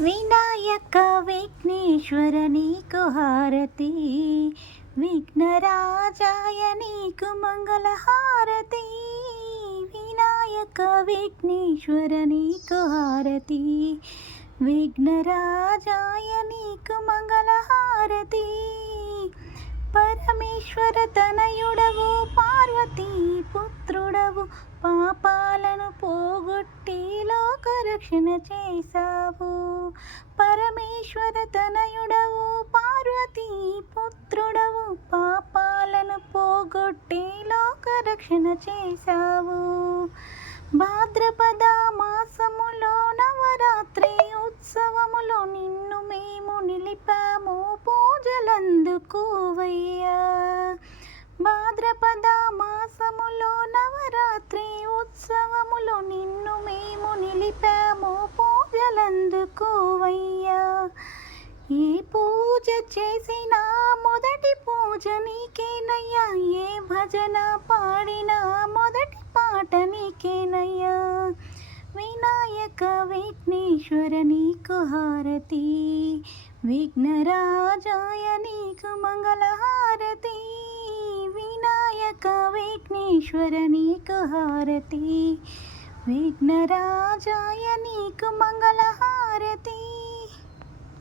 వినాయక విఘ్నేశ్వర నీకు హారతి. విఘ్నరాజాయ నీకు మంగళహారతి. వినాయక విఘ్నేశ్వర నీకు హారతి. విఘ్నరాజాయ నీకు మంగళహారతి. పరమేశ్వర తనయుడవు పార్వతీ పుత్రుడవు పాపాలను పోగొట్టి లోకరక్షణ చేశావు. పరమేశ్వర తనయుడవు పార్వతీ పుత్రుడవు పాపాలను పోగొట్టి లోకరక్షణ చేశావు. భాద్రపద మాసములో నవరాత్రి ఉత్సవములో నిన్ను మేము నిలిపాము పూజలందుకోవయ్యా భాద్రపద పూజలందుకోవయ్యా ఏ పూజ చేసినా మొదటి పూజ నీకేనయ్యా ఏ భజన పాడినా మొదటి పాట నీకేనయ్యా వినాయక విఘ్నేశ్వర నీకు హారతి విఘ్నరాజాయ నీకు మంగళహారతి వినాయక విఘ్నేశ్వర నీకు హారతి విఘ్నరాజాయ నీకు మంగళహారతి